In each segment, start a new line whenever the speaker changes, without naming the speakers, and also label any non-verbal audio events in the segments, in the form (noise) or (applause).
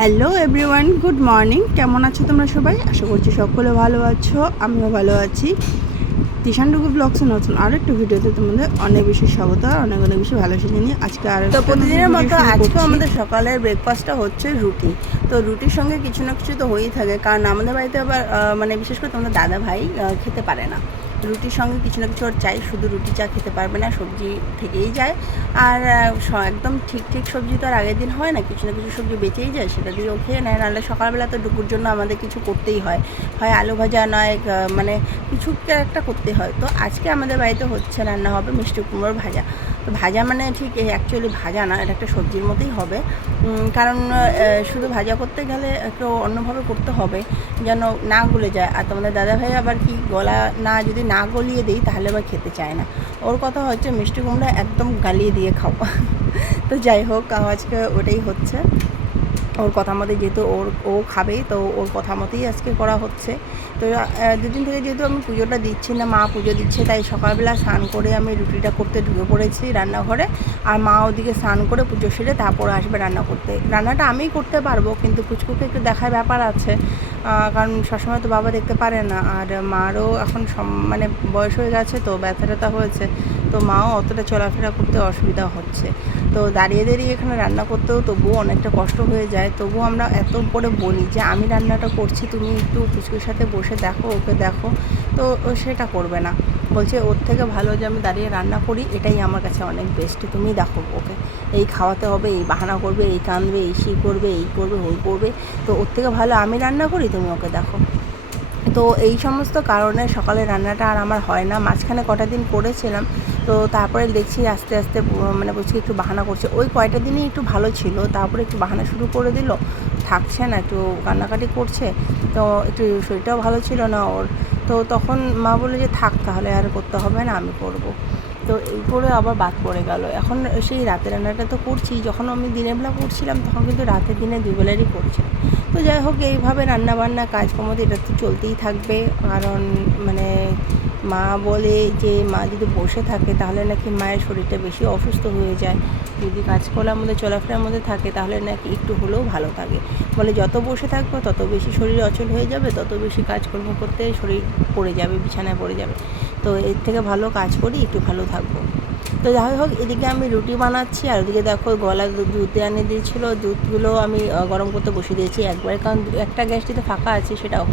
Hello everyone good morning কেমন আছো তোমরা সবাই? আশা করছি সকলে ভালো আছো আমিও ভালো আছি। তিশানটুকু ব্লগসে নতুন আরও একটু ভিডিওতে তোমাদের অনেক বেশি স্বাগত আর অনেক অনেক বেশি ভালো ভালোবাসা জানিয়ে আজকে আর
তো প্রতিদিনের মতো আজকেও আমাদের সকালের ব্রেকফাস্টটা হচ্ছে রুটি। তো রুটির সঙ্গে কিছু না কিছু তো হয়েই থাকে কারণ আমাদের বাড়িতে আবার মানে বিশেষ করে তোমাদের দাদা ভাই খেতে পারে না। রুটির সঙ্গে কিছু না কিছু ওর চাই, শুধু রুটি চা খেতে পারবে না, সবজি থেকেই যায়। আর একদম ঠিক ঠিক সবজি তো আর আগের দিন হয় না, কিছু না কিছু সবজি বেঁচেই যায়, সেটা দিয়ে ও খেয়ে নেয়, নাহলে সকালবেলা তো ডুকুর জন্য আমাদের কিছু করতেই হয়। হয় আলু ভাজা নয় মানে কিছু একটা করতে হয়। তো আজকে আমাদের বাড়িতে হচ্ছে রান্না হবে মিষ্টি কুমড়োর ভাজা। তো ভাজা মানে ঠিক অ্যাকচুয়ালি ভাজা না, এটা একটা সবজির মতোই হবে। কারণ শুধু ভাজা করতে গেলে একটু অন্যভাবে করতে হবে, যেন না গলে যায়। আর তোমাদের দাদাভাই আবার কি, গলা না যদি না গলিয়ে দিই, তাহলে আবার খেতে চায় না। ওর কথা হচ্ছে, মিষ্টি কুমড়া একদম গালিয়ে দিয়ে খাও। (laughs) তো যাই হোক, আজকে ওটাই হচ্ছে। ওর কথা মতে যেহেতু ওর, ও খাবেই তো ওর কথা মতেই আজকে করা হচ্ছে। তো দুদিন থেকে যেহেতু আমি পুজোটা দিচ্ছি না, মা পুজো দিচ্ছে, তাই সকালবেলা স্নান করে আমি রুটিটা করতে ঢুকে পড়েছি রান্নাঘরে। আর মা ওদিকে স্নান করে পুজো সেরে তারপরে আসবে রান্না করতে। রান্নাটা আমিই করতে পারব, কিন্তু ফুচকুকে একটু দেখার ব্যাপার আছে। কারণ সবসময় তো বাবা দেখতে পারে না, আর মারও এখন মানে বয়স হয়ে গেছে তো ব্যথা ট্যাথা হয়েছে, তো মাও অতটা চলাফেরা করতে অসুবিধা হচ্ছে। তো দাঁড়িয়ে দাঁড়িয়ে এখানে রান্না করতেও তবুও অনেকটা কষ্ট হয়ে যায়। তবুও আমরা এত করে বলি যে, আমি রান্নাটা করছি, তুমি একটু পুচকুর সাথে বসে দেখো, ওকে দেখো। তো সেটা করবে না। বলছে, ওর থেকে ভালো যে আমি দাঁড়িয়ে রান্না করি, এটাই আমার কাছে অনেক বেস্ট তুমি দেখো ওকে। এই খাওয়াতে হবে, এই বাহানা করবে, এই কাঁদবে, এই সি করবে, এই করবে, ওই করবে। তো ওর থেকে ভালো আমি রান্না করি, তুমি ওকে দেখো। তো এই সমস্ত কারণে সকালে রান্নাটা আর আমার হয় না। মাঝখানে কটা দিন করেছিলাম, তো তারপরে দেখছি আস্তে আস্তে মানে বলছি একটু বাহানা করছে। ওই কয়টা দিনই একটু ভালো ছিল, তারপরে একটু বাহানা শুরু করে দিল। থাকছে না, একটু কান্নাকাটি করছে, তো একটু শরীরটাও ভালো ছিল না ওর। তো তখন মা বলে যে, থাক তাহলে, আর করতে হবে না, আমি করব। তো এই করে আবার বাদ পড়ে গেল। এখন সেই রাতের রান্নাটা তো করছি, যখন আমি দিনের বেলা করছিলাম তখন কিন্তু রাতে দিনে দুবেলারই করছিলাম তো যাই হোক, এইভাবে রান্নাবান্না, কাজকর্ম এটা তো চলতেই থাকবে। কারণ মানে মা বলে যে, মা যদি বসে থাকে, তাহলে নাকি মায়ের শরীরটা বেশি অসুস্থ হয়ে যায়। যদি কাজ করার মধ্যে, চলাফেরার মধ্যে থাকে, তাহলে নাকি একটু হলেও ভালো থাকে। বলে, যত বসে থাকব, তত বেশি শরীর অচল হয়ে যাবে, তত বেশি কাজকর্ম করতে শরীর পড়ে যাবে, বিছানায় পড়ে যাবে। তো এর থেকে ভালো কাজ করি, একটু ভালো থাকব। তো যাই হোক, এদিকে আমি রুটি বানাচ্ছি, আর ওদিকে দেখো গলা দুধ আনিয়ে দিয়েছিল। দুধগুলো আমি গরম করতে বসে দিয়েছি একবারে, কারণ একটা গ্যাস যেটা ফাঁকা আছে সেটাও।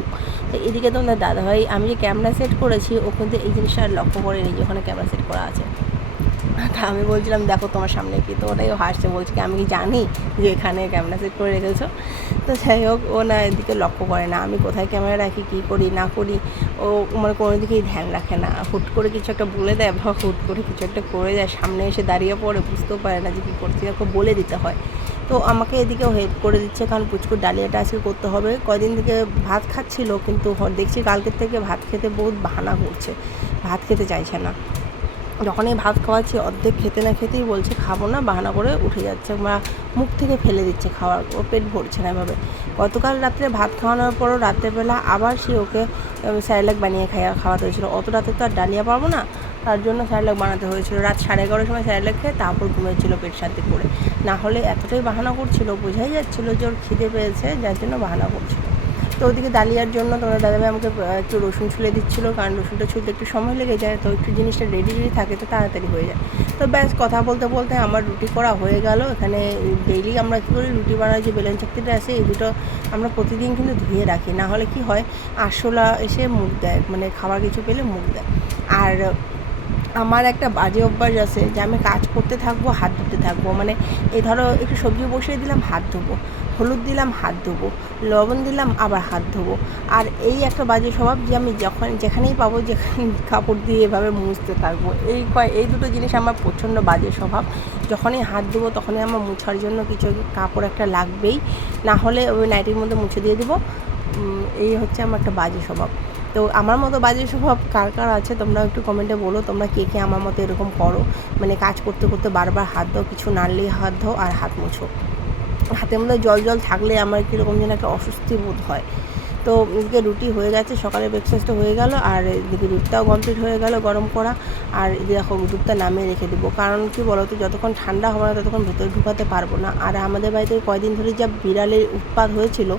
তো এদিকে তোমাদের দাদাভাই, আমি যে ক্যামেরা সেট করেছি ও কিন্তু এই জিনিসটা আর লক্ষ্য করেনি যে ওখানে ক্যামেরা সেট করা আছে। তা আমি বলছিলাম, দেখো তোমার সামনে কি? তো ওটাই হাসছে, বলছে কি, আমি কি জানি যে এখানে ক্যামেরা সেট করে রেখেছো? তো যাই হোক, ও না এদিকে লক্ষ্য করে না, আমি কোথায় ক্যামেরা রাখি, কী করি, না করি, ও মানে কোনো দিকেই ধ্যান রাখে না, হুট করে কিছু একটা বলে দেয় বা হুট করে কিছু একটা করে দেয় সামনে এসে দাঁড়িয়ে পড়ে, বুঝতেও পারে না যে কী করছি, ওকে বলে দিতে হয়। তো আমাকে এদিকেও হেল্প করে দিচ্ছে, কারণ পুচকুর ডালিয়াটা আজকে করতে হবে। কয়দিন থেকে ভাত খাচ্ছিল, কিন্তু দেখছি কালকের থেকে ভাত খেতে বহুত বাহানা করছে, ভাত খেতে চাইছে না। যখনই ভাত খাওয়াচ্ছি, অর্ধেক খেতে না খেতেই বলছে, খাব না, বাহানা করে উঠে যাচ্ছে। বা মুখ থেকে ফেলে দিচ্ছে খাওয়ার, ও পেট ভরছে না এভাবে। গতকাল রাত্রে ভাত খাওয়ানোর পরও রাত্রেবেলা আবার সে ওকে স্যারেলাক বানিয়ে খাওয়া খাওয়াতে হয়েছিল। অত রাতে তো আর ডালিয়া পাবো না, তার জন্য স্যারেলাক বানাতে হয়েছিল। রাত সাড়ে এগারোটার সময় স্যারেলাক খেয়ে তারপর ঘুমিয়েছিল পেট শান্তি করে। না হলে এতটাই বাহানা করছিল, বোঝাই যাচ্ছিল যে ওর খিদে পেয়েছে, যার জন্য বাহানা করছিল। তো ওদিকে ডালিয়ার জন্য তোমার দাদাভাই আমাকে একটু রসুন ছুলে দিচ্ছিল। কারণ রসুনটা ছুলতে একটু সময় লেগে যায়, তো একটু জিনিসটা রেডি রেডি থাকে তো তাড়াতাড়ি হয়ে যায়। তো ব্যাস, কথা বলতে বলতে আমার রুটি করা হয়ে গেল। এখানে ডেইলি আমরা কী করি, রুটি বানার যে বেলন চাকতিটা আছে, এই দুটো আমরা প্রতিদিন কিন্তু ধুয়ে রাখি। না হলে কি হয়, আরশোলা এসে মুখ দেয় মানে খাবার কিছু পেলে মুখ দেয়। আর আমার একটা বাজে অভ্যাস আছে যে আমি কাজ করতে থাকব, হাত ধুতে থাকব। মানে এই ধরো একটু সবজি বসিয়ে দিলাম, হাত ধোবো। হলুদ দিলাম, হাত ধোবো। লবণ দিলাম, আবার হাত ধোবো। আর এই একটা বাজে স্বভাব যে আমি যখন যেখানেই পাবো যেখানে কাপড় দিয়ে এভাবে মুছতে থাকব। এই কয়, এই দুটো জিনিস আমার প্রচণ্ড বাজে স্বভাব। যখনই হাত ধোবো, তখনই আমার মুছার জন্য কিছু কাপড় একটা লাগবেই। না হলে ওই নাইটির মধ্যে মুছে দিয়ে দেবো। এই হচ্ছে আমার একটা বাজে স্বভাব। তো আমার মতো বাজে স্বভাব কার কার আছে? তোমরা একটু কমেন্টে বলো। তোমরা কে কে আমার মতো এরকম করো? মানে কাজ করতে করতে বারবার হাত দাও কিছু নাড়লেই হাত দাও আর হাত মোছো। হাতের মধ্যে জল জল থাকলে আমার কীরকম যেন একটা অস্বস্তি বোধ হয়। তো এদিকে রুটি হয়ে গেছে, সকালে ব্রেকফাস্টটা হয়ে গেল, আর এদিকে দুধটাও কমপ্লিট হয়ে গেল, গরম করা। আর দেখো, দুধটা নামিয়ে রেখে দেবো। কারণ কি বলতো, যতক্ষণ ঠান্ডা হবে না, ততক্ষণ ভেতরে ঢুকাতে পারব না। আর আমাদের বাড়িতে কয়দিন ধরে যা বিড়ালের উৎপাত হয়েছিল,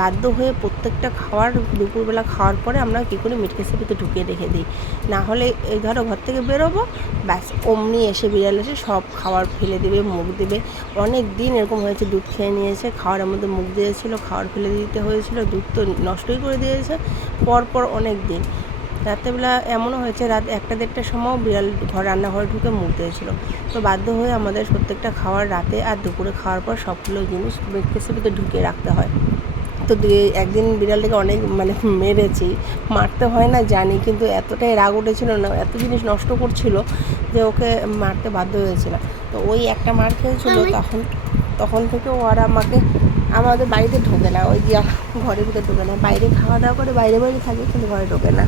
বাধ্য হয়ে প্রত্যেকটা খাওয়ার, দুপুরবেলা খাওয়ার পরে আমরা কী করি মিটকেসের ভিতরে ঢুকিয়ে রেখে দিই। না হলে এই ধরো, ঘর থেকে বেরোবো, ব্যাস, অমনি এসে বিড়াল এসে সব খাওয়ার ফেলে দেবে, মুখ দেবে। অনেক দিন এরকম হয়েছে, দুধ খেয়ে নিয়েছে খাওয়ারের মধ্যে মুখ দিয়েছিল, খাওয়ার ফেলে দিতে হয়েছিল, দুধ তো নষ্টই করে দিয়েছে পরপর অনেক দিন। রাত্রেবেলা এমনও হয়েছে রাত একটা দেড়টার সময় বিড়াল ঘর রান্নাঘরে ঢুকে মুখ দিয়েছিল তো বাধ্য হয়ে আমাদের প্রত্যেকটা খাওয়ার রাতে আর দুপুরে খাওয়ার পর সবগুলো জিনিস ব্রেকফাস্টের ভিতরে ঢুকিয়ে রাখতে হয়। তো দুই- একদিন বিড়ালটাকে অনেক মানে মেরেছি মারতে হয় না জানি কিন্তু এতটাই রাগ উঠেছিল না এত জিনিস নষ্ট করছিল যে ওকে মারতে বাধ্য হয়েছিলাম। তো ওই একটা মার খেয়েছিল তখন তখন থেকে ও আর আমাকে আমাদের বাড়িতে ঢোকে না, ওই দিয়া ঘরের ভিতরে ঢোকে না। বাইরে খাওয়া দাওয়া করে বাইরে বাইরে থাকে, কিন্তু ঘরে ঢোকে না।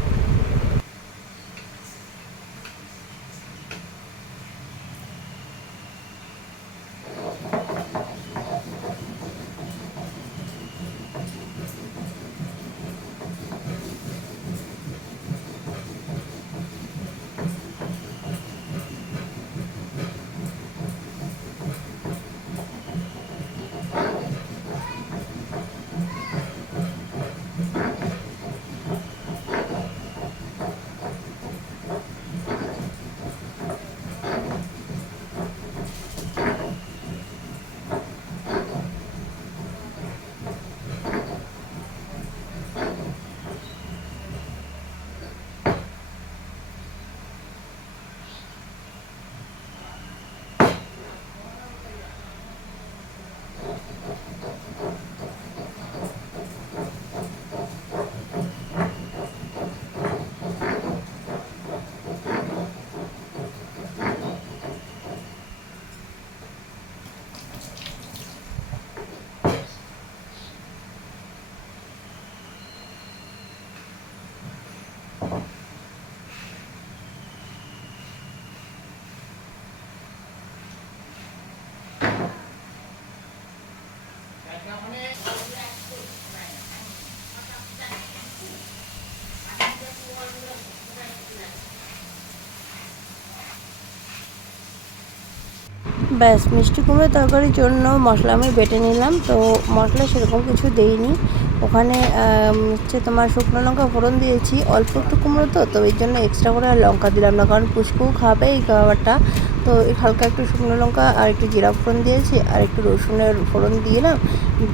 ব্যাস, মিষ্টি কুমড়ো তরকারির জন্য মশলা আমি বেটে নিলাম। তো মশলা সেরকম কিছু দেইনি। ওখানে হচ্ছে তোমার শুকনো লঙ্কা ফোড়ন দিয়েছি। অল্প একটু কুমড়ো তো তো এই জন্য এক্সট্রা করে আর লঙ্কা দিলাম না। কারণ পুষ্কুও খাবে এই খাবারটা। তো হালকা একটু শুকনো লঙ্কা আর একটু জিরা ফোড়ন দিয়েছি আর একটু রসুনের ফোড়ন দিলাম।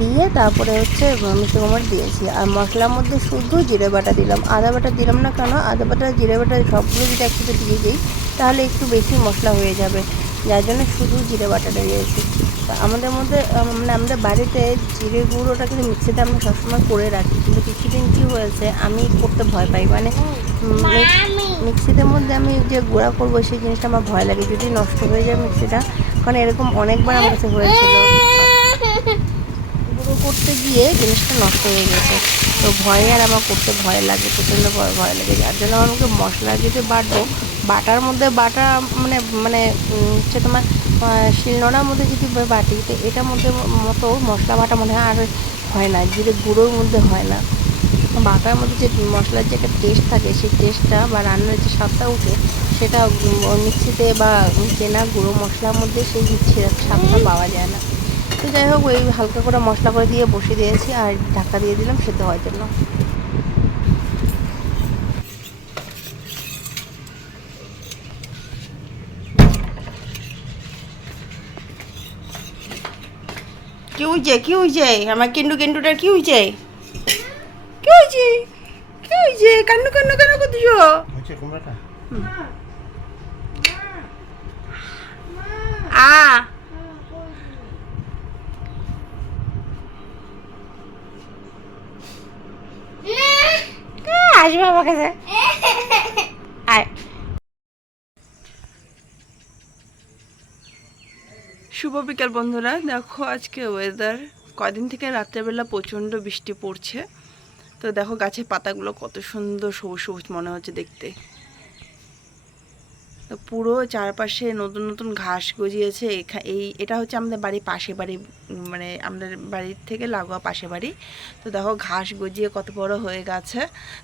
দিয়ে তারপরে হচ্ছে মিষ্টি কুমড়ো দিয়েছি। আর মশলার মধ্যে শুধু জিরে বাটা দিলাম। আদা বাটা দিলাম না কেন? আদা বাটা, জিরে বাটা সবগুলো যদি একসাথে দিয়ে দিই, তাহলে একটু বেশি মশলা হয়ে যাবে। যার জন্য শুধু জিরে বাটাটা দিয়েছি। তো আমাদের মধ্যে মানে আমাদের বাড়িতে জিরে গুঁড়োটা কিন্তু মিক্সিতে আমরা সবসময় করে রাখি। কিন্তু কিছুদিন কী হয়েছে, আমি করতে ভয় পাই। মানে মিক্সিতে মধ্যে আমি যে গুঁড়া করব, সেই জিনিসটা আমার ভয় লাগে। যদি নষ্ট হয়ে যায় মিক্সিটা, কারণ এরকম অনেকবার আমার কাছে হয়েছিল। গুঁড়ো করতে গিয়ে জিনিসটা নষ্ট হয়ে গেছে। তো ভয়ে আর আমার করতে ভয় লাগে, প্রচণ্ড ভয় ভয় লাগে। যার জন্য আমাকে মশলা যদি বাটবো বাটার মধ্যে বাটা মানে মানে হচ্ছে তোমার শিলনোড়ার মধ্যে যদি বাটি, তো এটার মধ্যে মতো মশলা বাটা মনে হয় আর হয় না জিরে গুঁড়োর মধ্যে হয় না। বাটার মধ্যে যে মশলার যে একটা টেস্ট থাকে, সেই টেস্টটা বা রান্নার যে স্বাদটা উঠে সেটা মিক্সিতে বা কেনা গুঁড়ো মশলার মধ্যে সেই স্বাদটা পাওয়া যায় না। তো যাই হোক, ওই হালকা করে মশলা করে দিয়ে বসিয়ে দিয়েছি আর ঢাকা দিয়ে দিলাম সেদ্ধ হওয়ার জন্য।
কি হয়েছে কি হয়েছে আমার কিন্ডু কিন্ডুটার কি হয়েছে কি হয়েছে কি হয়েছে কান্নু কান্নু কেন করতেছ? আ। আসবে আমার কাছে? শুভ বিকাল বন্ধুরা। দেখো আজকে ওয়েদার কদিন থেকে রাত্রেবেলা প্রচণ্ড বৃষ্টি পড়ছে। তো দেখো গাছের পাতাগুলো কত সুন্দর সবুজ সবুজ মনে হচ্ছে দেখতে। তো পুরো চারপাশে নতুন নতুন ঘাস গজিয়েছে। এই এটা হচ্ছে আমাদের বাড়ির পাশে বাড়ি মানে আমাদের বাড়ির থেকে লাগোয়া পাশে বাড়ি। তো দেখো ঘাস গজিয়ে কত বড় হয়ে গেছে।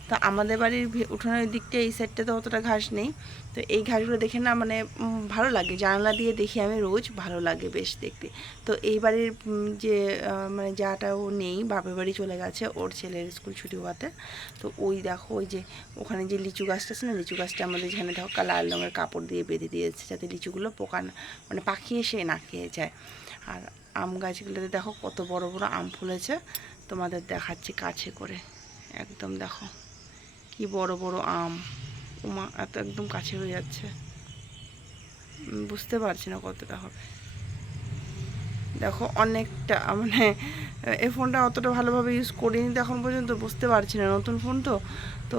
তো আমাদের বাড়ির উঠোনের দিকটা এই সাইডটাতে অতটা ঘাস নেই। তো এই ঘাসগুলো দেখে না মানে ভালো লাগে। জানলা দিয়ে দেখি আমি রোজ ভালো লাগে বেশ দেখতে। তো এই বাড়ির যে মানে যাটা ও নেই, বাপের বাড়ি চলে গেছে ওর ছেলের স্কুল ছুটি হওয়াতে। তো ওই দেখো, ওই যে, ওখানে যে লিচু গাছটা আছে না, লিচু গাছটা আমাদের এখানে দেখো লাল রঙের কাপড় দিয়ে বেঁধে দিয়েছে যাতে লিচুগুলো পোকা মানে পাখি এসে না খেয়ে যায়। আর আম গাছগুলোতে দেখো কত বড় বড় আম ফুলেছে। তোমাদের দেখাচ্ছি কাছে করে। একদম দেখো, কি বড় বড় আম। উমা এত একদম কাছে হয়ে যাচ্ছে। বুঝতে পারছি না কতটা হবে। দেখো অনেকটা মানে এই ফোনটা অতটা ভালোভাবে ইউজ করিনি তো এখন পর্যন্ত বুঝতে পারছি না। নতুন ফোন তো তো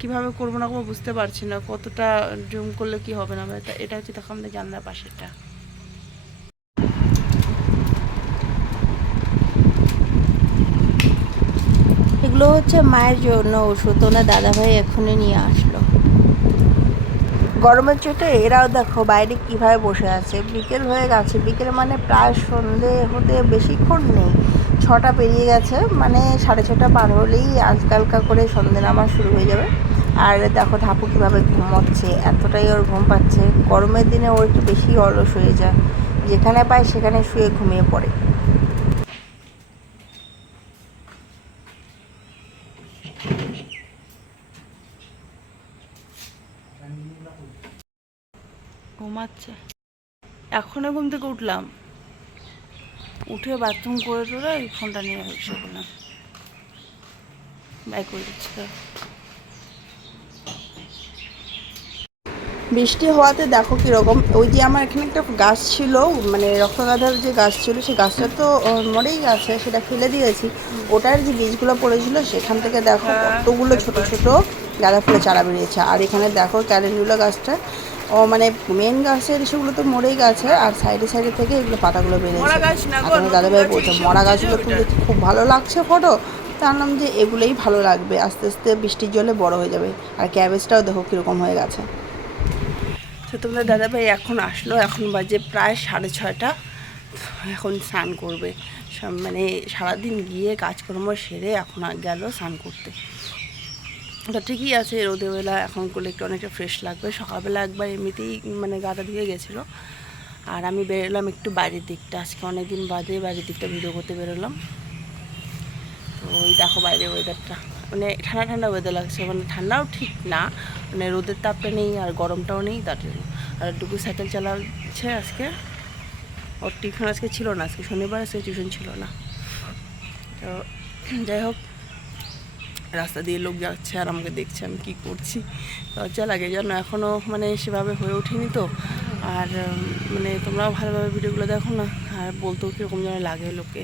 কীভাবে করব না করব বুঝতে পারছি না। কতটা জুম করলে কি হবে না এটা হচ্ছে দেখো আমাদের জানলার পাশেরটা।
এগুলো হচ্ছে মায়ের জন্য ওষুধ। ওনার দাদাভাই এখনই নিয়ে আসলো গরমের চোটে এরাও দেখো বাইরে কীভাবে বসে আছে। বিকেল হয়ে গেছে। বিকেল মানে প্রায় সন্ধে হতে বেশিক্ষণ নেই। ছটা পেরিয়ে গেছে। মানে সাড়ে ছটা পার হলেই আজকালকা করে সন্ধে নামা শুরু হয়ে যাবে। আর দেখো ধাপু কীভাবে ঘুমোচ্ছে। এতটাই ওর ঘুম পাচ্ছে। গরমের দিনে ওর একটু বেশি অলস হয়ে যায়। যেখানে পায় সেখানে শুয়ে ঘুমিয়ে পড়ে।
ঘুমাচ্ছে। এখনও ঘুম থেকে উঠলাম। উঠে বাথরুম করে টোরে এই ফোনটা নিয়ে এসে করলাম বাই করে দিচ্ছি বৃষ্টি হওয়াতে দেখো কীরকম ওই যে আমার এখানে একটা গাছ ছিল মানে রক্তগাধার যে গাছ ছিল সেই গাছটা তো মরেই গেছে সেটা ফেলে দিয়েছি। ওটার যে বীজগুলো পড়েছিল সেখান থেকে দেখো কতগুলো ছোট ছোট গাঁদা ফুলের চারা বেরিয়েছে। আর এখানে দেখো ক্যালেন্ডুলা গাছটা ও মানে মেন গাছের সেগুলো তো মরেই গেছে আর সাইডে সাইডে থেকে এগুলো পাতাগুলো বেরিয়েছে। তোমার দাদাভাই বলছে মরা গাছগুলো তুলতে খুব ভালো লাগছে ফটো। তার নাম যে এগুলোই ভালো লাগবে আস্তে আস্তে বৃষ্টির জলে বড় হয়ে যাবে। আর ক্যাবেজটাও দেখো কীরকম হয়ে গেছে। তো তোমাদের দাদাভাই এখন আসলো এখন বাজে প্রায় সাড়ে ছয়টা। এখন স্নান করবে। মানে সারাদিন গিয়ে কাজকর্ম সেরে এখন গেল স্নান করতে। তো ঠিকই আছে রোদে বেলা এখন করলে একটু অনেকটা ফ্রেশ লাগবে। সকালবেলা একবার এমনিতেই মানে গাটা ধুয়ে গেছিল। আর আমি বেরোলাম একটু বাইরের দিকটা। আজকে অনেক দিন বাদে বাইরের দিকটা ভিডিও করতে বেরোলাম। তো ওই দেখো বাইরে ওয়েদারটা মানে ঠান্ডা ঠান্ডা ওয়েদার লাগছে। মানে ঠান্ডাও ঠিক না মানে রোদের তাপটা নেই আর গরমটাও নেই, তার জন্য। আর ডুবু সাইকেল চালাচ্ছে আজকে। ওর টিউশন আজকে ছিল না, আজকে শনিবার, আজকে টিউশন ছিল না। তো যাই হোক রাস্তা দিয়ে লোক যাচ্ছে আর আমাকে দেখছে আমি কী করছি। লজ্জা লাগে যেন এখনও মানে সেভাবে হয়ে ওঠেনি তো। আর মানে তোমরাও ভালোভাবে ভিডিওগুলো দেখো না, আর বলতেও কীরকম যেন লাগে লোকে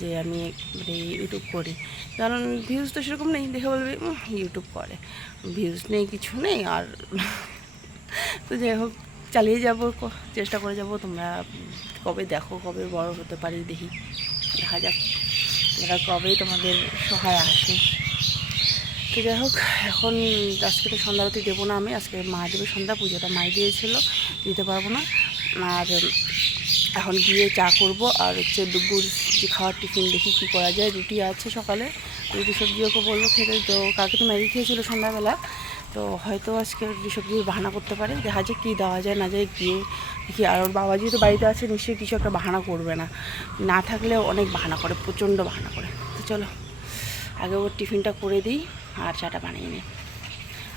যে আমি মানে ইউটিউব করি। কারণ ভিউজ তো সেরকম নেই, দেখে বলবে ইউটিউব করে। ভিউজ নেই, কিছু নেই, আর (laughs) তো যাই হোক, চালিয়ে যাব চেষ্টা করে যাব, তোমরা কবে দেখো, কবে বড় হতে পারি দেখি। দেখা যাক তোমরা কবে তোমাদের সহায় আসে। তো যাই হোক, এখন আজকে তো সন্ধ্যারতি দেবো না আমি, আজকে মহাদেবের সন্ধ্যা, পুজোটা মাই দিয়েছিল, দিতে পারব না। আর এখন গিয়ে চা করব, আর হচ্ছে দুপুর যে খাওয়ার টিফিন, দেখি কী করা যায়। রুটি আছে সকালে, রুটি সবজি ওকে বলব খেতে। তো কালকে তো ম্যাগি খেয়েছিল সন্ধ্যাবেলা, তো হয়তো আজকে রুটি সবজি বাহানা করতে পারে। দেখা যাক কী দেওয়া যায়, না যায় গিয়ে দেখি। আর ওর বাবা যেহেতু বাড়িতে আছে, নিশ্চয়ই কিছু একটা বাহানা করবে না। না থাকলে অনেক বাহানা করে, প্রচণ্ড বাহানা করে। তো চলো, আগে ওর টিফিনটা করে দিই। আর চাটা বানিয়ে নিই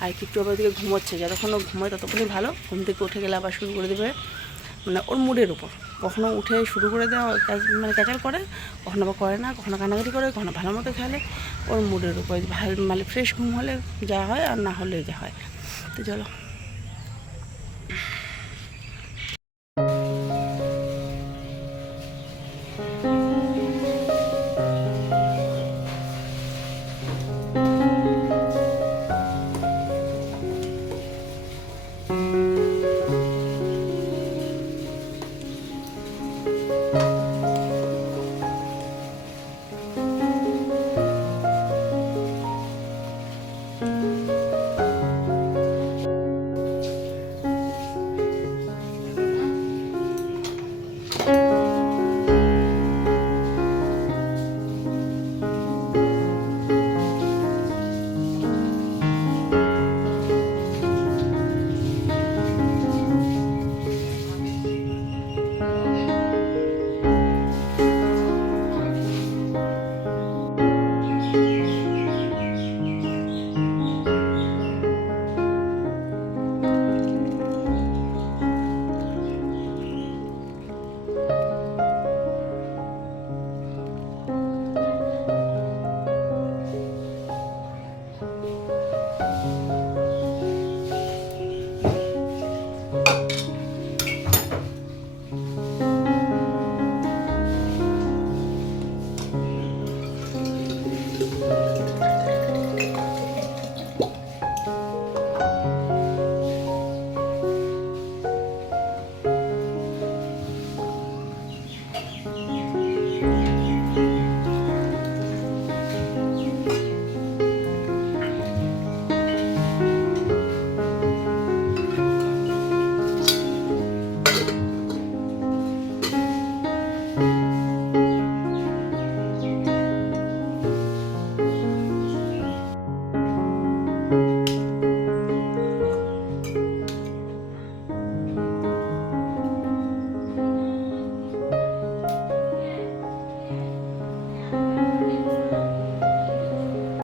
আর কিট্টু ওপর দিকে ঘুমোচ্ছে, যতক্ষণ ঘুমোয় ততক্ষণই ভালো। ঘুম থেকে উঠে গেলে আবার শুরু করে দেবে মানে ওর মুডের উপর। কখনো উঠে শুরু করে দেওয়া মানে ক্যাচাল করে, কখনো বা করে না, কখনো কান্নাকাটি করে, কখনো ভালো মতো খেলে। ওর মুডের উপর, ভালো মানে ফ্রেশ ঘুম হলে যা হয় আর না হলে যা হয়। তো চলো।